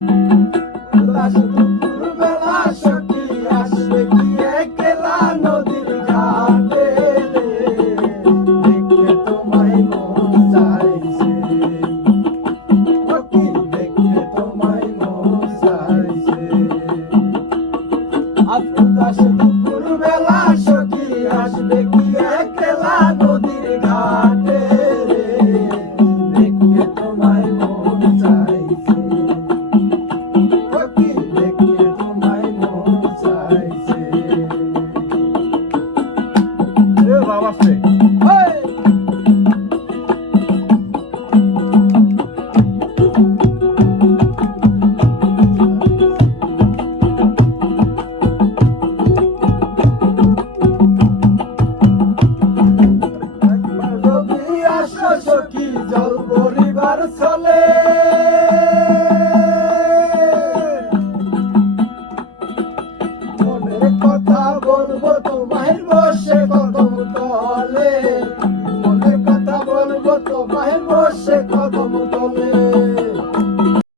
উদাস দুপুর বেলা সখী আসবে কি একলা নদীর ঘাটে রে, দেখতে তোমায় মন চাইছে সখী, দেখতে তোমায় মন চাইছে। উদাস দুপুর বেলা সখী আসবে কি একলা নদীর ঘাটে রে, দেখতে তোমায় মন চাইছে সখী, দেখতে তোমায় মন চাইছে। এ বাবা সে হেই! যদি আসো সখী জল ভরিবার চলে, মনের কথা বলবো তোমায় বসে কদম তলে, মনের কথা বলবো তোমায় বসে